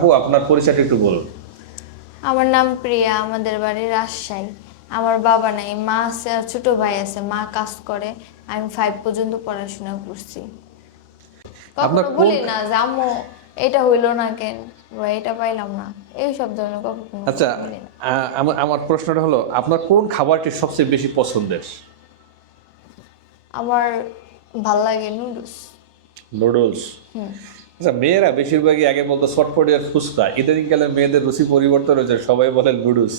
আপু আপনার পরিচয়টা একটু বলুন। আমার নাম প্রিয়া আমাদের বাড়ি রাজশাহী। আমার বাবা নাই মা আছে আর ছোট ভাই আছে। মা কাজ করে আমি ফাইভ পর্যন্ত পড়াশোনা করছি। কখনো বলি না যে আম্মু এটা হইল না কেন? বা এটা পাইলাম না। এই সব ধরনের কখনো আচ্ছা আমার আমার প্রশ্নটা হলো আপনার কোন খাবারটি সবচেয়ে বেশি পছন্দের? আমার ভালো লাগে নুডলস। নুডলস? আচ্ছা মেয়েরা বেশিরভাগই আগে বলতো চটপটি আর ফুচকা ইদানিং কালে মেয়েদের রুচি পরিবর্তন হয়েছে সবাই বলেন নুডলস।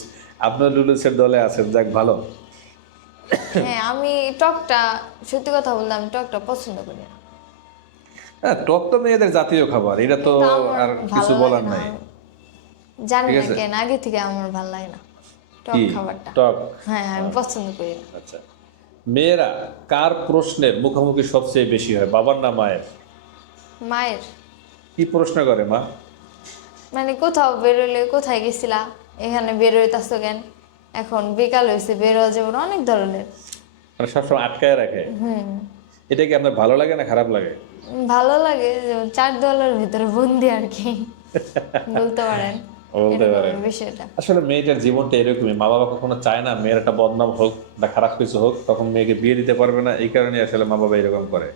আপনার নুডলসের দলে আছেন যাক ভালো। হ্যাঁ আমি টকটা সত্যি কথা বললাম আমি টকটা পছন্দ করি না। হ্যাঁ টক তো মেয়েদের জাতীয় খাবার এটা তো আর কিছু বলার নাই। জানি না কেন আগে থেকে আমার ভালো লাগে না টক খাবারটা। টক? হ্যাঁ আমি পছন্দ করি না। আচ্ছা। মেয়েরা কার প্রশ্নের মুখোমুখি সবচেয়ে বেশি হয়? বাবার না মায়ের? মায়ের। কি প্রশ্ন করে মা? মানে কোথাও বেরোলে কোথায় গেছিলা? এখানে বেরোইতাছো কেন? এখন বিকাল হয়েছে বেরোয়া যাবে না অনেক ধরনের। মানে সবসময় আটকায় রাখে? হুম। এটা কি আপনার ভালো লাগে না খারাপ লাগে? ভালো লাগে যে চার দেওয়ালের ভিতরে বন্দি আর কি। বলতে পারেন বলতে পারেন। বিষয়টা। আসলে মেয়েটার জীবনটা এরকমই মা বাবা কখনো চায় না মেয়ের একটা বদনাম হোক বা খারাপ কিছু হোক তখন মেয়েকে বিয়ে দিতে পারবে না এই কারণে আসলে মা বাবা এরকম করে।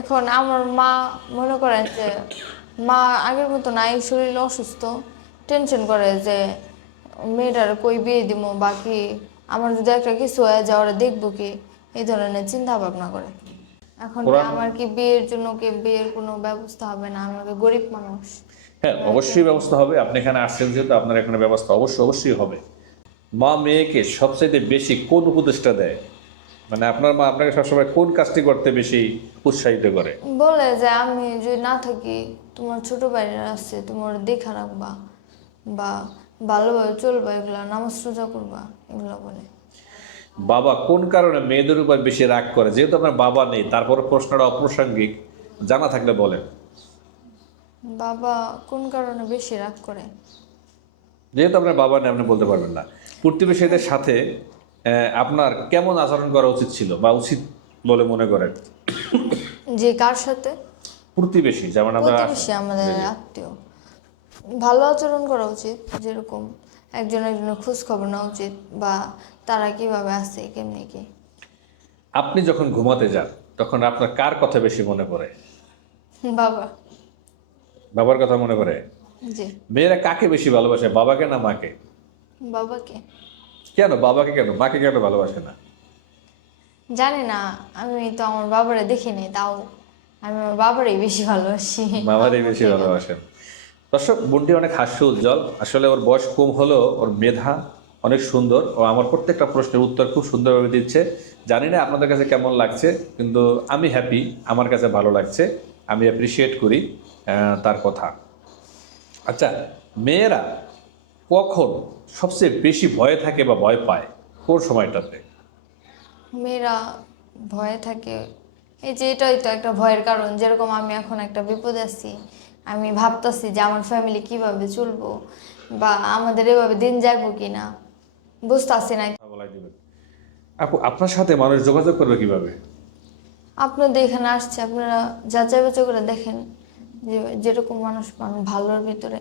এখন আমার মা মনে করেন যে মা আগের মতো নাই শরীর অসুস্থ। টেনশন করে যে মেয়েটার কই বিয়ে দিব বাকি আমার যদি একটা কিছু হয়ে যায় ওরা দেখব কি? এই ধরনের চিন্তা ভাবনা করে। এখন আমার কি বিয়ের জন্য কি বিয়ের কোনো ব্যবস্থা হবে না? আমাকে গরিব মানুষ। হ্যাঁ অবশ্যই ব্যবস্থা হবে। আপনি এখানে আসছেন যেহেতু আপনার এখানে ব্যবস্থা অবশ্যই অবশ্যই হবে। মা মেয়েকে সবচাইতে বেশি কোন উপদেশটা দেয়? মানে আপনার মা আপনাকে সবসময় কোন কাজটি করতে বেশি উৎসাহিত করে? বলে যে আমি যদি না থাকি তোমার ছোট ভাইরা আছে তোমার দেখা রাখবা বা ভালোভাবে চলবা এগুলা নামাজ রোজা করবা এগুলো বলে। বাবা কোন কারণে মেয়েদের উপর বেশি রাগ করে? যেহেতু আপনার বাবা নেই তারপর প্রশ্নটা অপ্রাসঙ্গিক জানা থাকলে বলেন। বাবা কোন কারণে বেশি রাগ করে? যেহেতু আপনার বাবা নেই আপনি বলতে পারবেন না। প্রতিবেশীদের সাথে আপনার কেমন আচরণ করা উচিত ছিল বা উচিত বলে মনে করেন? যে কার সাথে? প্রতিবেশী যেমন আমরা প্রতিবেশী আমাদের আত্মীয়। ভালো আচরণ করা উচিত যেরকম একজন একজনের খোঁজ খবর নেওয়া উচিত বা তারা কীভাবে আছে কেমনি কি। আপনি যখন ঘুমাতে যান তখন আপনার কার কথা বেশি মনে পড়ে? বাবা। বাবার কথা মনে পড়ে? জি। মেয়েরা কাকে বেশি ভালোবাসে বাবাকে না মাকে? বাবাকে। কেন? বাবাকে কেন? মাকে কেন ভালোবাসে না? জানি না আমি তো আমার বাবারে দেখিনি তাও আমি আমার বাবারই বেশি ভালোবাসি। বাবারই বেশি ভালোবাসেন দর্শক বোনটি অনেক হাস্য উজ্জ্বল। আসলে ওর বয়স কম হলেও ওর মেধা অনেক সুন্দর। ও আমার প্রত্যেকটা প্রশ্নের উত্তর খুব সুন্দরভাবে দিচ্ছে। জানি না আপনাদের কাছে কেমন লাগছে কিন্তু আমি হ্যাপি আমার কাছে ভালো লাগছে। আমি অ্যাপ্রিসিয়েট করি তার কথা। আচ্ছা মেয়েরা কখন সবচেয়ে বেশি ভয়ে থাকে বা ভয় পায়? কোন সময়টাতে? মেয়েরা ভয়ে থাকে। এই যে এটাই তো একটা ভয়ের কারণ। যেরকম আমি এখন একটা বিপদে আছি আমি ভাবতাছি যে আমার ফ্যামিলি কীভাবে চলবো বা আমাদের এভাবে দিন যাব কি না। বুঝতেছি না আপু আপনার সাথে মানুষ যোগাযোগ করবে কীভাবে? আপনাদের এখানে আসছে আপনারা যাচাই বাছাই করে দেখেন যে যেরকম মানুষ মানুষ ভালোর ভিতরে।